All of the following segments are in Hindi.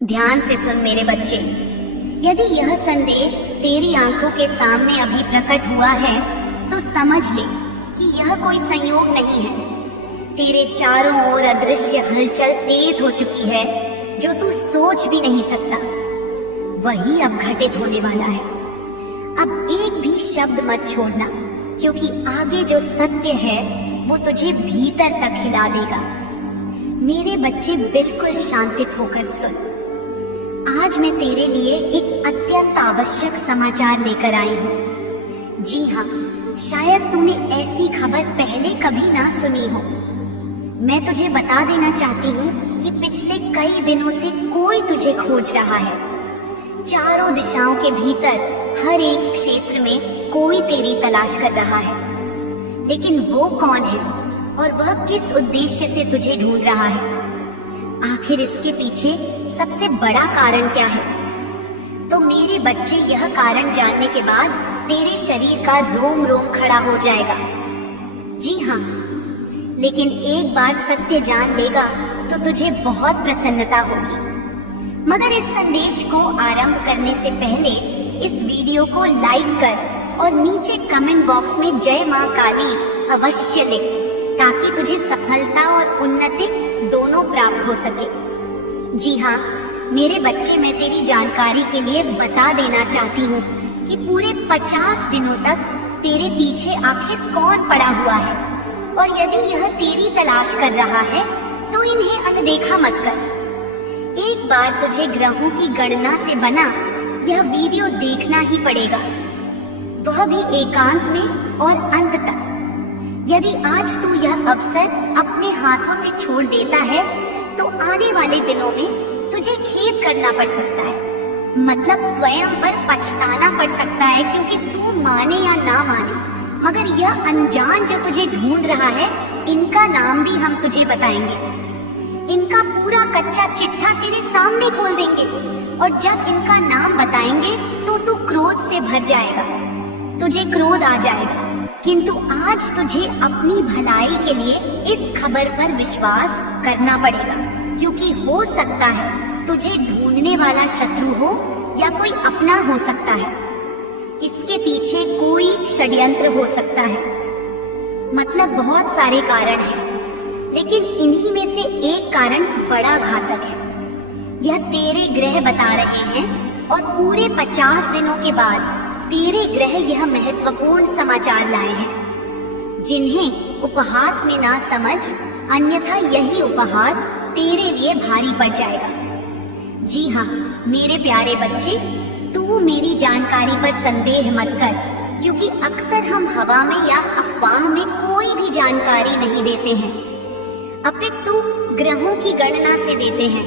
ध्यान से सुन मेरे बच्चे, यदि यह संदेश तेरी आंखों के सामने अभी प्रकट हुआ है तो समझ ले कि यह कोई संयोग नहीं है। तेरे चारों ओर अदृश्य हलचल तेज हो चुकी है जो तू सोच भी नहीं सकता। वही अब घटित होने वाला है। अब एक भी शब्द मत छोड़ना, क्योंकि आगे जो सत्य है वो तुझे भीतर तक हिला देगा। मेरे बच्चे बिल्कुल शांतित होकर सुन। आज मैं तेरे लिए एक अत्यंत आवश्यक समाचार लेकर आई हूँ। जी हाँ, शायद तूने ऐसी खबर पहले कभी ना सुनी हो। मैं तुझे बता देना चाहती हूँ कि पिछले कई दिनों से कोई तुझे खोज रहा है। चारों दिशाओं के भीतर हर एक क्षेत्र में कोई तेरी तलाश कर रहा है। लेकिन वो कौन है और वह किस उद्देश्य से तुझे ढूंढ रहा है? आखिर इसके पीछे सबसे बड़ा कारण क्या है? तो मेरे बच्चे, यह कारण जानने के बाद तेरे शरीर का रोम रोम खड़ा हो जाएगा। जी हाँ, लेकिन एक बार सत्य जान लेगा तो तुझे बहुत प्रसन्नता होगी। मगर इस संदेश को आरंभ करने से पहले इस वीडियो को लाइक कर और नीचे कमेंट बॉक्स में जय मां काली अवश्य लिख, ताकि तुझे सफलता और उन्नति दोनों प्राप्त हो सके। जी हाँ मेरे बच्चे, मैं तेरी जानकारी के लिए बता देना चाहती हूँ कि पूरे 50 दिनों तक तेरे पीछे आखिर कौन पड़ा हुआ है, और यदि यह तेरी तलाश कर रहा है तो इन्हें अनदेखा मत कर। एक बार तुझे ग्रहों की गणना से बना यह वीडियो देखना ही पड़ेगा, वह भी एकांत में और अंत तक। यदि आज तू यह अवसर अपने हाथों से छोड़ देता है तो आने वाले दिनों में तुझे खेद करना पड़ सकता है। मतलब स्वयं पर पछताना पड़ सकता है, क्योंकि तू माने या ना माने, मगर यह अनजान जो तुझे ढूंढ रहा है, इनका नाम भी हम तुझे बताएंगे। इनका पूरा कच्चा चिट्ठा तेरे सामने खोल देंगे, और जब इनका नाम बताएंगे तो तू क्रोध से भर जाएगा, तुझे क्रोध आ जाएगा। किंतु आज तुझे अपनी भलाई के लिए इस खबर पर विश्वास करना पड़ेगा, क्योंकि हो सकता है तुझे ढूंढने वाला शत्रु हो या कोई अपना हो सकता है। इसके पीछे कोई षड्यंत्र हो सकता है। मतलब बहुत सारे कारण हैं, लेकिन इन्हीं में से एक कारण बड़ा घातक है। यह तेरे ग्रह बता रहे हैं, और पूरे 50 दिनों के बाद तेरे ग्रह यह महत्वपूर्ण समाचार लाए हैं, जिन्हें उपहास में ना समझ, अन्यथा यही उपहास तेरे लिए भारी पड़ जाएगा। जी हाँ मेरे प्यारे बच्चे, तू मेरी जानकारी पर संदेह मत कर, क्योंकि अक्सर हम हवा में या अफवाह में कोई भी जानकारी नहीं देते हैं, अपितु ग्रहों की गणना से देते हैं।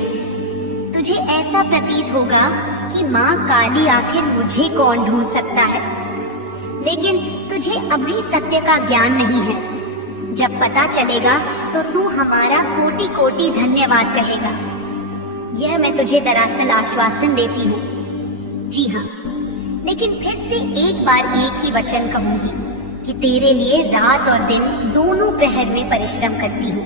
तुझे ऐसा प्रतीत होगा कि माँ काली आखिर मुझे कौन ढूंढ सकता है, लेकिन तुझे अभी सत्य का ज्ञान नहीं है। जब पता चलेगा तो तू हमारा कोटि कोटि धन्यवाद कहेगा। यह मैं तुझे दरअसल आश्वासन देती हूँ। जी हाँ, लेकिन फिर से एक बार एक ही वचन कहूंगी कि तेरे लिए रात और दिन दोनों प्रहर में परिश्रम करती हूँ।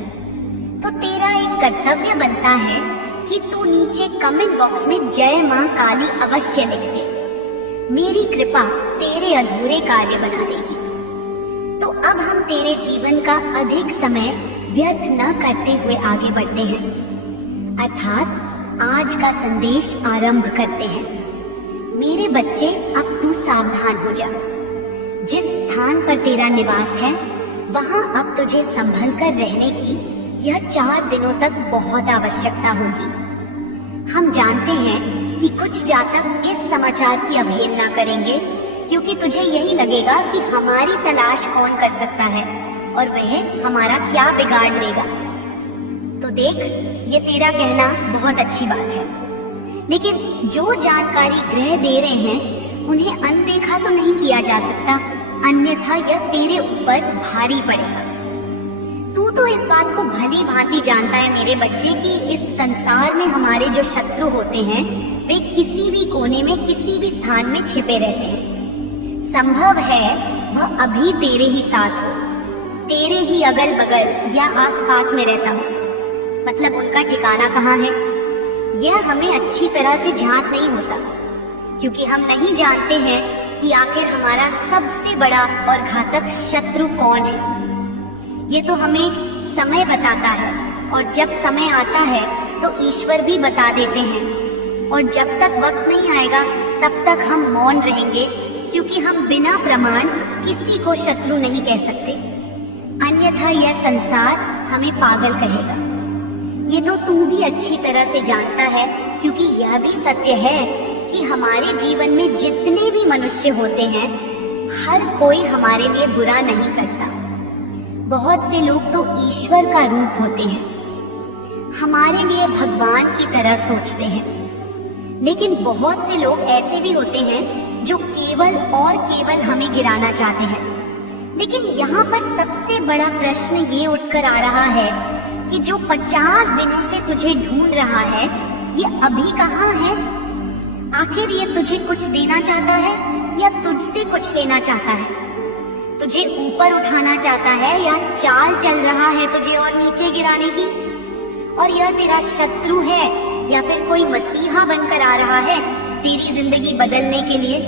तो तेरा एक कर्तव्य बनता है कि तू नीचे कमेंट बॉक्स में जय मां काली अवश्य लिख दे। मेरी कृपा तेरे अधूरे कार्य बना देगी। तो अब हम तेरे जीवन का अधिक समय व्यर्थ न करते हुए आगे बढ़ते हैं, अर्थात आज का संदेश आरंभ करते हैं। मेरे बच्चे, अब तू सावधान हो जा। जिस स्थान पर तेरा निवास है वहां अब तुझे संभल कर रहने की यह 4 दिनों तक बहुत आवश्यकता होगी। हम जानते हैं कि कुछ जातक इस समाचार की अवहेलना करेंगे, क्योंकि तुझे यही लगेगा कि हमारी तलाश कौन कर सकता है और वह हमारा क्या बिगाड़ लेगा। तो देख, ये तेरा कहना बहुत अच्छी बात है, लेकिन जो जानकारी ग्रह दे रहे हैं उन्हें अनदेखा तो नहीं किया जा सकता, अन्यथा यह तेरे ऊपर भारी पड़ेगा। तू तो इस बात को भली भांति जानता है मेरे बच्चे कि इस संसार में हमारे जो शत्रु होते हैं वे किसी भी कोने में, किसी भी स्थान में छिपे रहते हैं। संभव है वह अभी तेरे ही साथ हो, तेरे ही अगल बगल या आसपास में रहता हो। मतलब उनका ठिकाना कहाँ है? यह हमें अच्छी तरह से ज्ञात नहीं होता, क्योंकि हम नहीं जानते हैं कि आखिर हमारा सबसे बड़ा और घातक शत्रु कौन है। ये तो हमें समय बताता है, और जब समय आता है तो ईश्वर भी बता देते हैं। और जब तक वक्त नहीं आएगा तब तक हम मौन रहेंगे, क्योंकि हम बिना प्रमाण किसी को शत्रु नहीं कह सकते, अन्यथा यह संसार हमें पागल कहेगा। ये तो तू भी अच्छी तरह से जानता है, क्योंकि यह भी सत्य है कि हमारे जीवन में जितने भी मनुष्य होते हैं, हर कोई हमारे लिए बुरा नहीं करता। बहुत से लोग तो ईश्वर का रूप होते हैं, हमारे लिए भगवान की तरह सोचते हैं, लेकिन बहुत से लोग ऐसे भी होते हैं जो केवल और केवल हमें गिराना चाहते हैं। लेकिन यहाँ पर सबसे बड़ा प्रश्न ये उठकर आ रहा है कि जो 50 दिनों से तुझे ढूंढ रहा है, ये अभी कहाँ है? आखिर ये तुझे कुछ देना चाहता है या तुझसे कुछ लेना चाहता है? तुझे ऊपर उठाना चाहता है या चाल चल रहा है तुझे और नीचे गिराने की? और यह तेरा शत्रु है या फिर कोई मसीहा बनकर आ रहा है तेरी जिंदगी बदलने के लिए?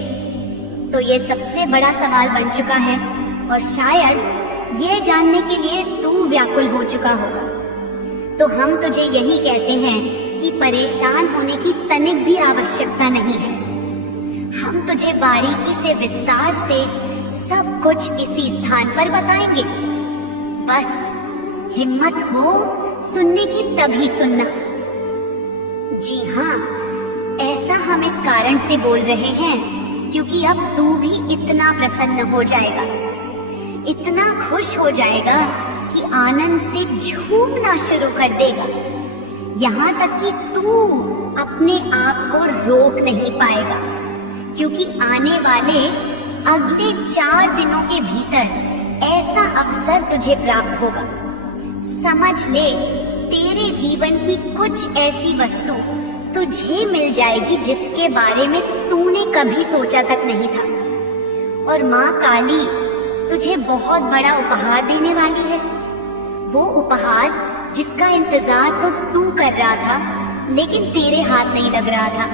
तो ये सबसे बड़ा सवाल बन चुका है, और शायद ये जानने के लिए तू व्याकुल हो चुका होगा। तो हम तुझे यही कहते हैं कि परेशान होने की तनिक भी आवश्यकता नहीं है। हम तुझे बारीकी से विस्तार से सब कुछ इसी स्थान पर बताएंगे। बस हिम्मत हो सुनने की तभी सुनना। जी हाँ, ऐसा हम इस कारण से बोल रहे हैं क्योंकि अब तू भी इतना प्रसन्न हो जाएगा, इतना खुश हो जाएगा कि आनंद से झूमना शुरू कर देगा। यहाँ तक कि तू अपने आप को रोक नहीं पाएगा, क्योंकि आने वाले अगले 4 दिनों के भीतर ऐसा अवसर तुझे प्राप्त होगा। समझ ले, तेरे जीवन की कुछ ऐसी वस्तु तुझे मिल जाएगी जिसके बारे में तूने कभी सोचा तक नहीं था। और माँ काली तुझे बहुत बड़ा उपहार देने वाली है। वो उपहार जिसका इंतजार तो तू कर रहा था, लेकिन तेरे हाथ नहीं लग रहा था,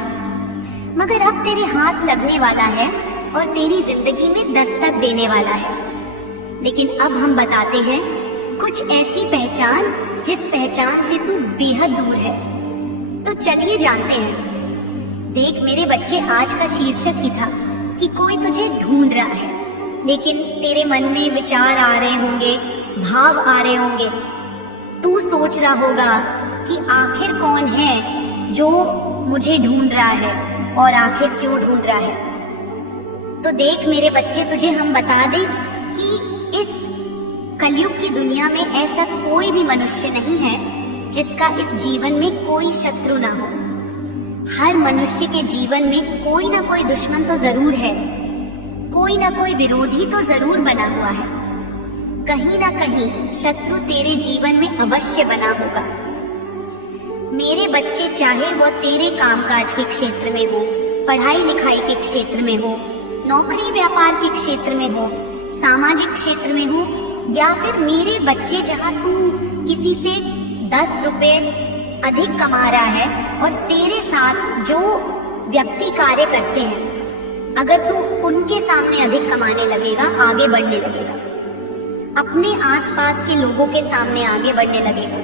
मगर अब तेरे हाथ लगने वाला है और तेरी जिंदगी में दस्तक देने वाला है। लेकिन अब हम बताते हैं कुछ ऐसी पहचान जिस पहचान से तू बेहद दूर है। तो चलिए जानते हैं। देख मेरे बच्चे, आज का शीर्षक ही था कि कोई तुझे ढूंढ रहा है, लेकिन तेरे मन में विचार आ रहे होंगे, भाव आ रहे होंगे। तू सोच रहा होगा कि आखिर कौन है जो मुझे ढूंढ रहा है और आखिर क्यों ढूंढ रहा है। तो देख मेरे बच्चे, तुझे हम बता दें कि इस कलयुग की दुनिया में ऐसा कोई भी मनुष्य नहीं है जिसका इस जीवन में कोई शत्रु ना हो। हर मनुष्य के जीवन में कोई ना कोई दुश्मन तो जरूर है, कोई ना कोई विरोधी तो जरूर बना हुआ है। कहीं ना कहीं शत्रु तेरे जीवन में अवश्य बना होगा। मेरे बच्चे, चाहे वो तेरे कामकाज के क्षेत्र में हो, पढ़ाई लिखाई के क्षेत्र में हो, नौकरी व्यापार के क्षेत्र में हो, सामाजिक क्षेत्र में हो, या फिर मेरे बच्चे जहाँ तू किसी से 10 रुपए अधिक कमा रहा है और तेरे साथ जो व्यक्ति कार्य करते हैं, अगर तू उनके सामने अधिक कमाने लगेगा, आगे बढ़ने लगेगा, अपने आसपास के लोगों के सामने आगे बढ़ने लगेगा,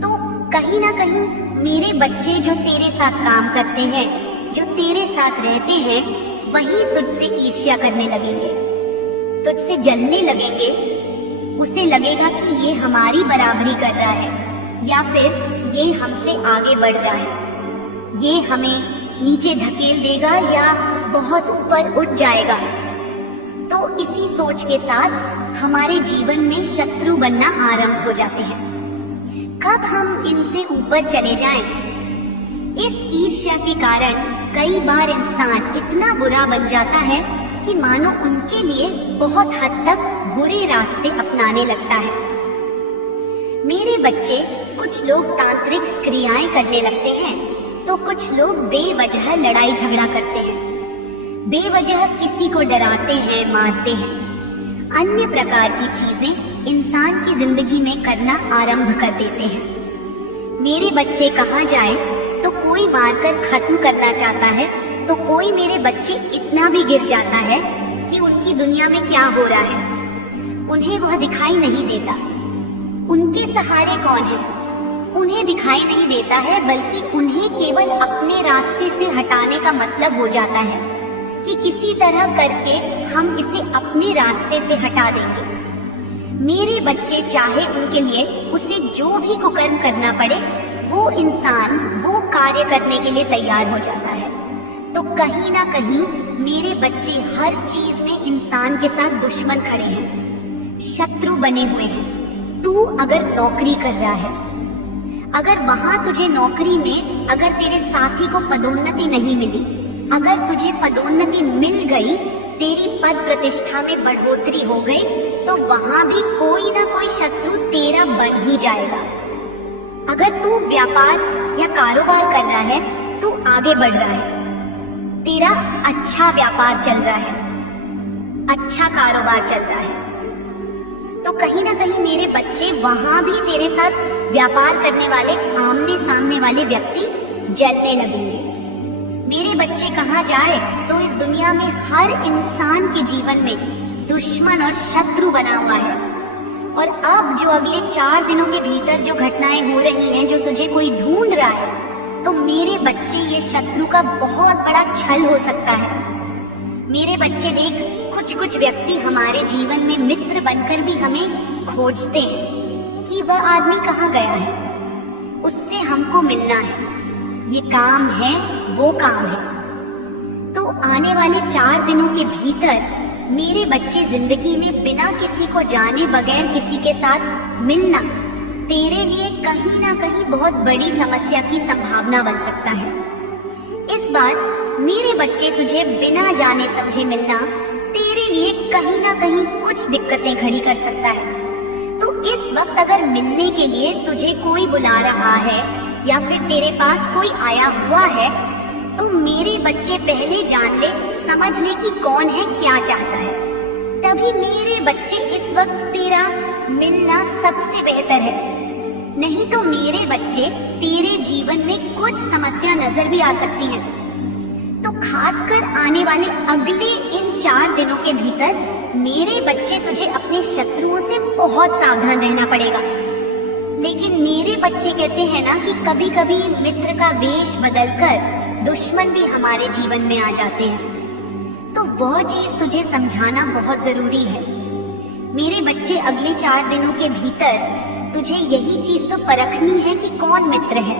तो कहीं ना कहीं मेरे बच्चे जो तेरे साथ काम करते हैं, जो तेरे साथ रहते हैं, वही तुझसे ईर्ष्या करने लगेंगे, तुझसे जलने लगेंगे। उसे लगेगा कि ये हमारी बराबरी कर रहा है या फिर ये हमसे आगे बढ़ रहा है, ये हमें नीचे धकेल देगा या बहुत ऊपर उठ जाएगा। तो इसी सोच के साथ हमारे जीवन में शत्रु बनना आरंभ हो जाते हैं। कब हम इनसे ऊपर चले जाएं? इस ईर्ष्या के कारण कई बार इंसान इतना बुरा बन जाता है कि मानो उनके लिए बहुत हद तक बुरे रास्ते अपनाने लगता है। मेरे बच्चे, कुछ लोग तांत्रिक क्रियाएं करने लगते हैं, तो कुछ लोग बेवजह लड़ाई झगड़ा करते हैं, बेवजह किसी को डराते हैं, मारते हैं, अन्य प्रकार की चीजें इंसान की जिंदगी में करना आरंभ कर देते हैं। मेरे बच्चे, कहाँ जाए तो कोई मारकर खत्म करना चाहता है, तो कोई मेरे बच्चे इतना भी गिर जाता है कि उनकी दुनिया में क्या हो रहा है उन्हें वह दिखाई नहीं देता। उनके सहारे कौन है? उन्हें दिखाई नहीं देता है, बल्कि उन्हें केवल अपने रास्ते से हटाने का मतलब हो जाता है कि किसी तरह करके हम इसे अपने रास्ते से हटा देंगे। मेरे बच्चे चाहे उनके लिए उसे जो भी कुकर्म करना पड़े, वो इंसान वो कार्य करने के लिए तैयार हो जाता है। तो कहीं ना कहीं मेरे बच्चे हर चीज में इंसान के साथ दुश्मन खड़े हैं, शत्रु बने हुए हैं। तू अगर नौकरी कर रहा है, अगर वहां तुझे नौकरी में अगर तेरे साथी को पदोन्नति नहीं मिली, अगर तुझे पदोन्नति मिल गई, तेरी पद प्रतिष्ठा में बढ़ोतरी हो गई, तो वहां भी कोई ना कोई शत्रु तेरा बन ही जाएगा। अगर तू व्यापार या कारोबार कर रहा है, तू आगे बढ़ रहा है, तेरा अच्छा व्यापार चल रहा है, अच्छा कारोबार चल रहा है, तो कहीं ना कहीं मेरे बच्चे वहां भी तेरे साथ व्यापार करने वाले आमने सामने वाले व्यक्ति जलने लगेंगे। मेरे बच्चे कहाँ जाए तो इस दुनिया में हर इंसान के जीवन में दुश्मन और शत्रु बना हुआ है। और अब जो अगले 4 दिनों के भीतर जो घटनाएं हो रही हैं, जो तुझे कोई ढूंढ रहा है, तो मेरे बच्चे ये शत्रु का बहुत बड़ा छल हो सकता है। मेरे बच्चे देख, कुछ व्यक्ति हमारे जीवन में मित्र बनकर भी हमें खोजते हैं कि वह आदमी कहाँ गया है, उससे हमको मिलना है, ये काम है वो काम है। तो आने वाले 4 दिनों के भीतर मेरे बच्चे जिंदगी में बिना किसी को जाने बगैर किसी के साथ मिलना तेरे लिए कहीं ना कहीं बहुत बड़ी समस्या की संभावना बन सकता है। इस बार मेरे बच्चे तुझे बिना जाने समझे मिलना तेरे लिए कहीं ना कहीं कुछ दिक्कतें खड़ी कर सकता है। तो इस वक्त अगर मिलने के लिए तुझे कोई बुला रहा है या फिर तेरे पास कोई आया हुआ है, तो मेरे बच्चे पहले जान ले, समझ ले कि कौन है, क्या चाहता है। तभी मेरे बच्चे इस वक्त तेरा मिलना सबसे बेहतर है। नहीं तो मेरे बच्चे तेरे जीवन में कुछ समस्या नजर भी आ सकती है। तो खासकर आने वाले अगले इन 4 दिनों के भीतर मेरे बच्चे तुझे अपने शत्रुओं से बहुत सावधान रहना पड़ेगा। लेकिन मेरे बच्चे कहते हैं ना कि कभी कभी मित्र का वेश बदलकर दुश्मन भी हमारे जीवन में आ जाते हैं, तो वह चीज तुझे समझाना बहुत जरूरी है। मेरे बच्चे अगले 4 दिनों के भीतर तुझे यही चीज तो परखनी है कि कौन मित्र है,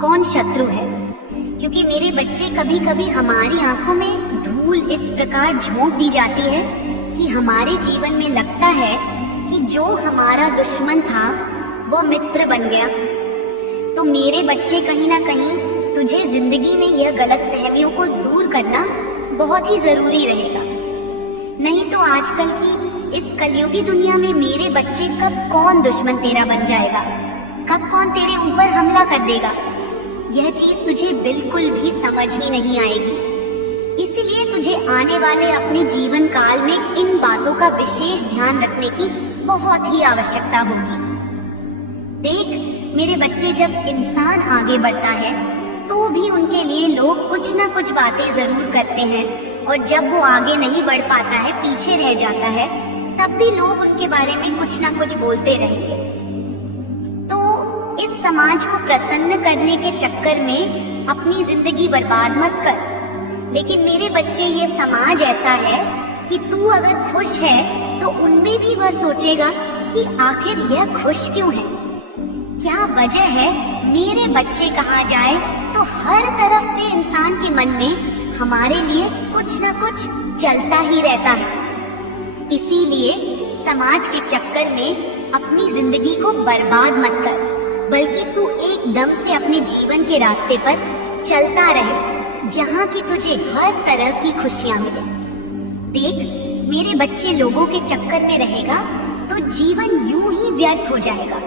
कौन शत्रु है। क्योंकि मेरे बच्चे कभी कभी हमारी आंखों में धूल इस प्रकार झोंक दी जाती है कि हमारे जीवन में लगता है कि जो हमारा दुश्मन था वो मित्र बन गया। तो मेरे बच्चे कहीं ना कहीं तुझे जिंदगी में यह गलतफहमियों को दूर करना बहुत ही जरूरी रहेगा। नहीं तो आजकल की इस कलयुगी दुनिया में मेरे बच्चे कब कौन दुश्मन तेरा बन जाएगा, कब कौन तेरे ऊपर हमला कर देगा, यह चीज तुझे बिल्कुल भी समझ ही नहीं आएगी। इसलिए तुझे आने वाले अपने जीवन काल में इन बातों का विशेष ध्यान रखने की बहुत ही आवश्यकता होगी। देख मेरे बच्चे, जब इंसान आगे बढ़ता है तो भी उनके लिए लोग कुछ ना कुछ बातें जरूर करते हैं, और जब वो आगे नहीं बढ़ पाता है, पीछे रह जाता है, तब भी लोग उनके बारे में कुछ ना कुछ बोलते रहेंगे। तो इस समाज को प्रसन्न करने के चक्कर में अपनी जिंदगी बर्बाद मत कर। लेकिन मेरे बच्चे, ये समाज ऐसा है कि तू अगर खुश है तो उनमें भी वह सोचेगा कि आखिर यह खुश क्यों है, क्या वजह है। मेरे बच्चे कहाँ जाए तो हर तरफ से इंसान के मन में हमारे लिए कुछ ना कुछ चलता ही रहता है। इसीलिए समाज के चक्कर में अपनी जिंदगी को बर्बाद मत कर, बल्कि तू एकदम से अपने जीवन के रास्ते पर चलता रहे, जहाँ की तुझे हर तरह की खुशियाँ मिले। देख मेरे बच्चे, लोगों के चक्कर में रहेगा तो जीवन यूं ही व्यर्थ हो जाएगा।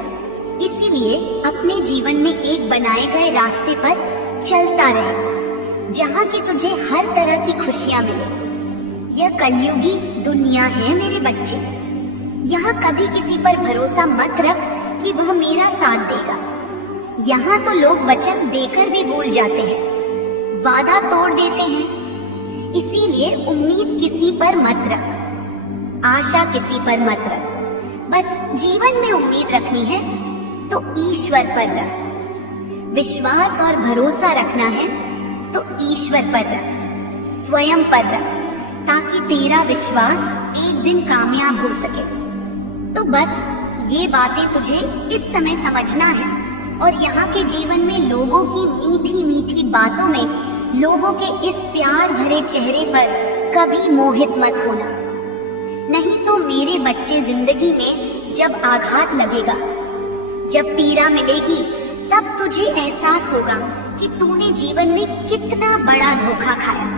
इसीलिए अपने जीवन में एक बनाए गए रास्ते पर चलता रहे, जहाँ की तुझे हर तरह की खुशियाँ मिले। यह कलयुगी दुनिया है मेरे बच्चे। यहाँ कभी किसी पर भरोसा मत रख कि वह मेरा साथ देगा। यहाँ तो लोग वचन देकर भी भूल जाते हैं, वादा तोड़ देते हैं। इसीलिए उम्मीद किसी पर मत रख, आशा किसी पर मत रख। बस जीवन में उम्मीद रखनी है तो ईश्वर पर रख, विश्वास और भरोसा रखना है तो ईश्वर पर रख, स्वयं पर रख, ताकि तेरा विश्वास एक दिन कामयाब हो सके। तो बस ये बातें तुझे इस समय समझना है और यहाँ के जीवन में लोगों की मीठी मीठी बातों में, लोगों के इस प्यार भरे चेहरे पर कभी मोहित मत होना। नहीं तो मेरे बच्चे, जिंदगी में जब आघात लगेगा, जब पीड़ा मिलेगी, तब तुझे एहसास होगा कि तूने जीवन में कितना बड़ा धोखा खाया।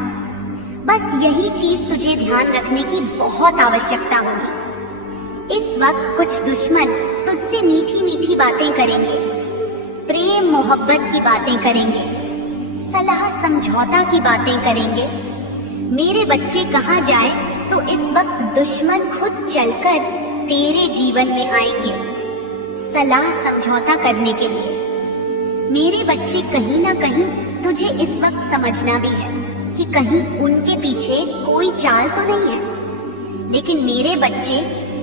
बस यही चीज तुझे ध्यान रखने की बहुत आवश्यकता होगी। इस वक्त कुछ दुश्मन तुझसे मीठी मीठी बातें करेंगे, प्रेम मोहब्बत की बातें करेंगे, सलाह समझौता की बातें करेंगे। मेरे बच्चे, कहा जाए तो इस वक्त दुश्मन खुद चलकर तेरे जीवन में आएंगे सलाह समझौता करने के लिए। मेरे बच्चे, कहीं ना कहीं तुझे इस वक्त समझना भी है कि कहीं उनके पीछे कोई चाल तो नहीं है। लेकिन मेरे बच्चे,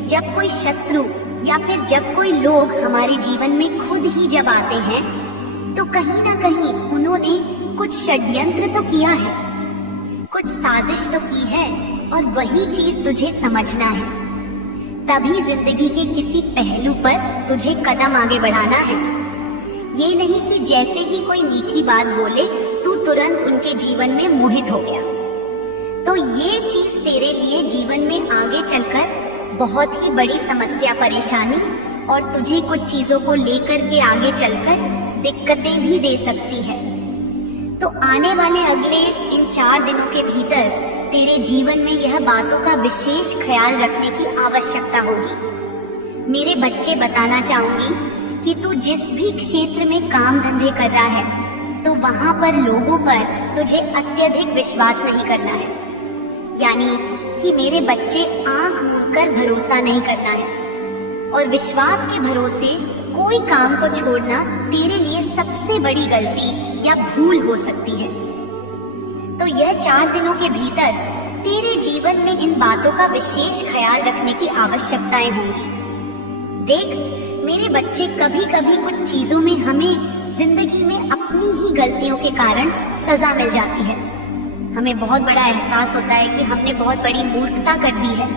जब कोई शत्रु या फिर जब कोई लोग हमारे जीवन में खुद ही जब आते हैं, तो कहीं ना कहीं उन्होंने कुछ षड्यंत्र तो किया है, कुछ साजिश तो की है, और वही चीज तुझे समझना है। तभी जिंदगी के किसी पहलू पर तुझे कदम आगे बढ़ाना है। ये नहीं कि जैसे ही कोई मीठी बात बोले तू तुरंत उनके जीवन में मोहित हो गया। तो ये चीज तेरे लिए जीवन में आगे चलकर बहुत ही बड़ी समस्या, परेशानी और तुझे कुछ चीजों को लेकर के आगे चलकर दिक्कतें भी दे सकती है। तो आने वाले अगले इन 4 दिनों के भीतर तेरे जीवन में यह बातों का विशेष ख्याल रखने की आवश्यकता होगी। मेरे बच्चे, बताना चाहूंगी कि तू जिस भी क्षेत्र में काम धंधे कर रहा है, तो वहाँ पर लोगों पर तुझे अत्यधिक विश्वास नहीं करना है। यानी कि मेरे बच्चे, आंख मूंदकर भरोसा नहीं करना है, और विश्वास के भरोसे कोई काम को छोड़ना तेरे लिए सबसे बड़ी गलती या भूल हो सकती है। तो यह 4 दिनों के भीतर तेरे जीवन में इन बातों का विशेष ख्याल रखने की आवश्यकताएं होंगी। देख मेरे बच्चे, कभी कभी कुछ चीजों में हमें जिंदगी में अपनी ही गलतियों के कारण सजा मिल जाती है। हमें बहुत बड़ा एहसास होता है कि हमने बहुत बड़ी मूर्खता कर दी है।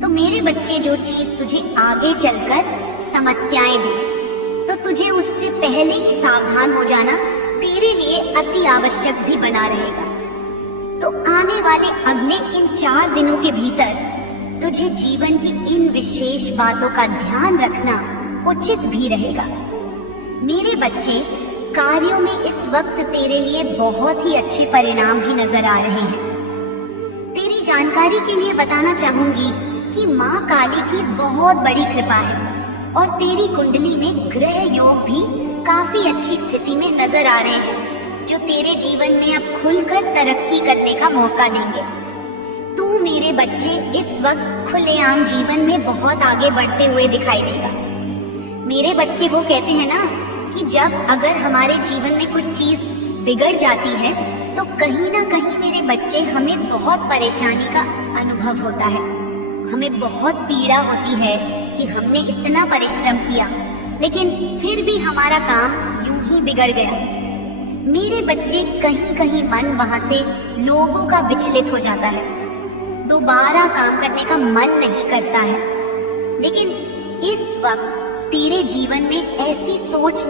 तो मेरे बच्चे, जो चीज तुझे आगे चलकर समस्याएं दे, तो तुझे उससे पहले ही सावधान हो जाना तेरे लिए अति आवश्यक भी बना रहेगा। तो आने वाले अगले इन 4 दिनों के भीतर तुझे जीवन की इन विशेष बातों का ध्यान रखना उचित भी रहेगा। मेरे बच्चे, कार्यों में इस वक्त तेरे लिए बहुत ही अच्छे परिणाम भी नजर आ रहे हैं। तेरी जानकारी के लिए बताना चाहूंगी कि माँ काली की बहुत बड़ी कृपा है और तेरी कुंडली में ग्रह योग भी काफी अच्छी स्थिति में नजर आ रहे हैं, जो तेरे जीवन में अब खुलकर तरक्की करने का मौका देंगे। तू मेरे बच्चे इस वक्त खुलेआम जीवन में बहुत आगे बढ़ते हुए दिखाई देगा। मेरे बच्चे, वो कहते हैं ना कि जब अगर हमारे जीवन में कुछ चीज बिगड़ जाती है, तो कहीं ना कहीं मेरे बच्चे हमें बहुत परेशानी का अनुभव होता है, हमें बहुत पीड़ा होती है कि हमने इतना परिश्रम किया लेकिन फिर भी हमारा काम यूं ही बिगड़ गया। मेरे बच्चे, कहीं कहीं मन वहां से लोगों का विचलित हो जाता है, दोबारा काम करने का मन नहीं करता है। लेकिन इस वक्त तेरे जीवन में ऐसी सोच